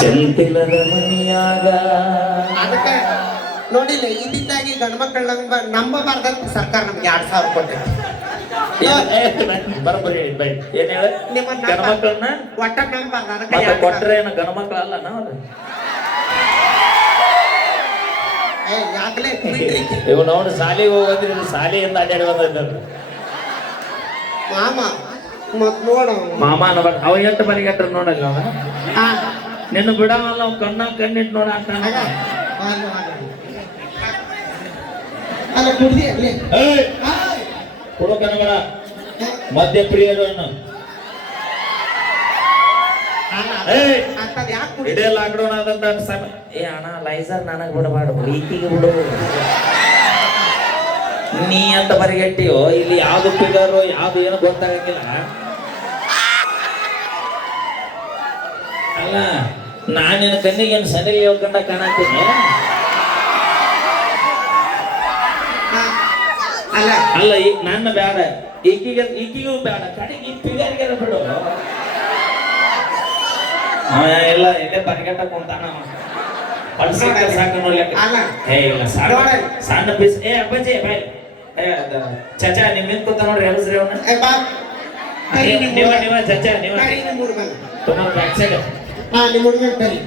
ಚಂತಿಲ್ಲದ ಮನೆಯಾಗ ಅದಕ್ಕೆ ನೋಡಿಲ್ಲ ಇದಿದ್ದಾಗಿ ಗಂಡು ಮಕ್ಕಳು ನಂಬ ನಂಬಬಾರ್ದಂತ ಸರ್ಕಾರ ನಮ್ಗೆ ಎರಡ್ ಸಾವಿರ ಕೊಟ್ಟೈತಿ ಏ, ಬೈ ಏನ್ ಹೇಳ? ನಿಮ್ಮ ಗಣಮಕ್ಕಳನ್ನ ಒಟ್ಟ ನಂಬಾರ್ದು ಅದಕ್ಕೆ ಮತ್ತೆ ಎರಡ್ ಕೊಟ್ರೆ ಏನು ಗಣಮಕ್ಕಳಲ್ಲ ನಾವು ಏ ಯಾಕಲೇ? ಬಿಡ್ರಿ. ಇವ್ ಸಾಲಿಗೆ ಹೋಗೋದ್ರಿ ಶಾಲೆಯಿಂದ ಸಾಲಿಯಿಂದ ಅಡ್ಡಾಡಿ ಮಾಮ ಮತ್ ನೋಡ. ಮಾಮ ಅನ್ಬಾರ್ದು ಅವ ಎಷ್ಟು ಮನೆಗೆ ನೋಡಲ್ಲ ಅವ? ಹಾ ನಿನ್ನ ಬಿಡವಲ್ಲ ಅವ್ ಕಣ್ಣ ಕಣ್ಣಿಟ್ಟು ನೋಡ ಅಲ್ಲ ಅಲ್ಲ, ಕುಡ್ದಿ ಅಲ್ಲಿ. ಕೊಡು ಮಧ್ಯ ಪ್ರಿಯರು ಅನ್ನು? ಇಡೇ ಲಾಕ್ಡೌನ್ ಆದಂತ ಸಮ ಏ ಅಣ್ಣ ಲೈಸರ್ ನನಗೆ ಬಿಡಬಾರ್ದು. ಈಕಿಗೆ ಬಿಡು. ನೀ ಅಂತ ಬರಿಗೆಟ್ಟಿಯೋ ಇಲ್ಲಿ ಯಾವ್ದು ಫಿಗರು ಯಾವ್ದು ಏನು ಗೊತ್ತಾಗಂಗಿಲ್ಲ. ಅಲ್ಲ ನಾನಿನ ಕಣ್ಣಿಗೆ ಏನು ಸನಿ ಹೋಗ್ಕೊಂಡ ಕಾಣತ್ತೀನಿ. ಅಲ್ಲ. ಅಲ್ಲ ಈ ನನ್ನ ಬೇಡ ಈಕಿಗೆ ಈಕಿಗೂ ಬೇಡ ಕಡೆಗೆ ಈ ಪಿಗಾರಿಗೆ ಬಿಡು. ಇಲ್ಲ ಎಲ್ಲ ಇಲ್ಲೇ ಬರಿಗಟ್ಟ ಕುಂತಾನ. ಪಲ್ಸಿದ್ರೆ ಸಾಕು ನೋಡ್ಲಿಕ್ಕೆ. ಏ ಇಲ್ಲ ಸಣ್ಣ ನೋಡಲ್ಲ. ಸಣ್ಣ ಪೀಸ್ ಏ ಅಪ್ಪಾಜಿ ಬಾಯ್ ಏ ಚಚಾ ನಿಮ್ ನಿಂತ್ ಕೂತ ನೋಡ್ರಿ ಹೆಲ್ಸ್ರಿ ಅವನ? ನೀವ. ನೀವ ಚಚಾ ನೀವ. ತುಮಾರ್ ಬ್ಯಾಕ್ ಸೈಡ್ ಹಾ ನಿಮ್ ಹುಡ್ಗನ್ ಕರಿ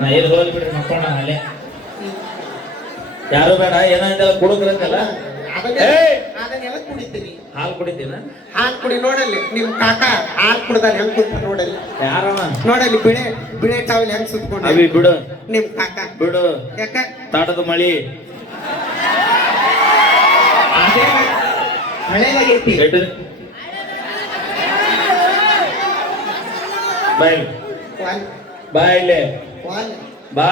ನಾ ಎಲ್ಲಿ ಹೋಗ್ಲಿ ಬಿಡ್ರಿ ಮಕ್ಕೋಣ ಅಲ್ಲೇ. ಯಾರು ಬೇಡ ಏನೋ ಇದೆಲ್ಲ ಕುಡುಕ್ರಂತಲ್ಲ! ಅದನ್ನೆಲ್ಲ ಕುಡಿತೀನಿ. ಹಾಲು ಕುಡಿತೀನ ಹಾಲು ಕುಡಿ ನೋಡಲ್ಲಿ ನಿಮ್ ಕಾಕ ಹಾಲು ಕುಡ್ದಾರ ಹೆಂಗ್ ಕುಡ್ತ ನೋಡಲ್ಲಿ. ಯಾರವ? ನೋಡಲ್ಲಿ ಬಿಳೆ ಬಿಳೆ ಟಾವಲ್ ಹೆಂಗ್ ಸುತ್ಕೊಂಡು. ಅವಿ ಬಿಡು. ನಿಮ್ ಕಾಕ. ಬಿಡು. ಯಾಕ? ತಾಟದ ಮಳಿ. ಅದೇ ಬಾಯ್. ಬಾ ಇಲ್ಲಿ. ಬಾ.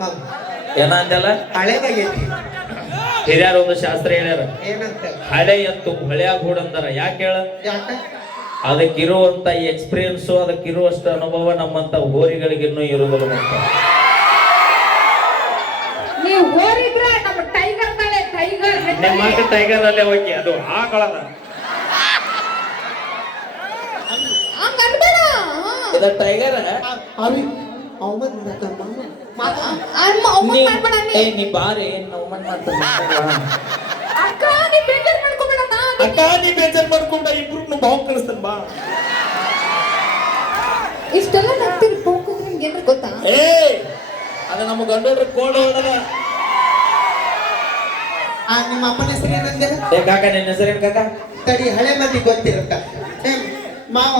ಏನ ಏನಂದಲ್ಲ ಹಳೇದಾಗೈತಿ ಹಿರಿಯರು ಒಂದು ಶಾಸ್ತ್ರ ಹೇಳ್ಯಾರ. ಹಳೆ ಎತ್ತು ಹೊಳೆಯಾಗ ಹೂಡಂದಾರ ಯಾಕೆ ಹೇಳ? ಅದಕ್ಕಿರುವಂತ ಎಕ್ಸ್ಪೀರಿಯನ್ಸು ಅದಕ್ಕಿರುವಷ್ಟು ಅನುಭವ ನಮ್ಮಂತ ಹೋರಿಗಳಿಗೆ ಇನ್ನೂ ಇರುವುದಿಲ್ಲ ಅಂತ ನೀವು ಹೋರಿದ್ರೆ ನಮ್ಮ ಟೈಗರ್ ತಾಳೆ ಟೈಗರ್ ನಿಮ್ಮ ಟೈಗರ್ ಅಲ್ಲೇ ಹೋಗಿ. ಅದು ಆಕಳದ. ಇದ ಟೈಗರ್ ಅವಿ ಅವಮನ್ ಮಾತ ಮಾಮ. ಮಾತ ಅಮ್ಮ ಅವಮಾನ ಮಾಡ್ಬೇಡ ಏ ನೀ ನೀ ಬಾರಿ ಅವಮಾನ ಮಾಡ್ತಾನೆ ಅಕ್ಕ ನೀ ಬೇಜಾರ್ ಮಾಡ್ಕೋಬೇಡ ನಾ ಅಕ್ಕ ನೀ ಬೇಜಾರ್ ಮಾಡ್ಕೊಂಡ ಇಬ್ರು ಬಾವು ಕಳಿಸ್ತಾನ ಬಾ. ಇಷ್ಟೆಲ್ಲ ನಗ್ತೀರಿ ಹೋಗ್ಕೊಂಡ್ರೆ ನಿಮ್ಗೆ ಏನ್ರ ಗೊತ್ತಾ? ಏ ಅದ ನಮ್ಮ ಗಂಡೋಡ್ರ ಕೋಡ್ ಹೊಡದ ಆ ನಿಮ್ಮ ಅಪ್ಪನ ಹೆಸರು ಏನಂದ್ರೆ ಏ ಕಾಕ ನಿನ್ನ ಹೆಸರೇನ್ ಕಾಕ? ತಡಿ ಹಳೆ ಮಂದಿ ಗೊತ್ತಿರುತ್ತ. ಮಾವ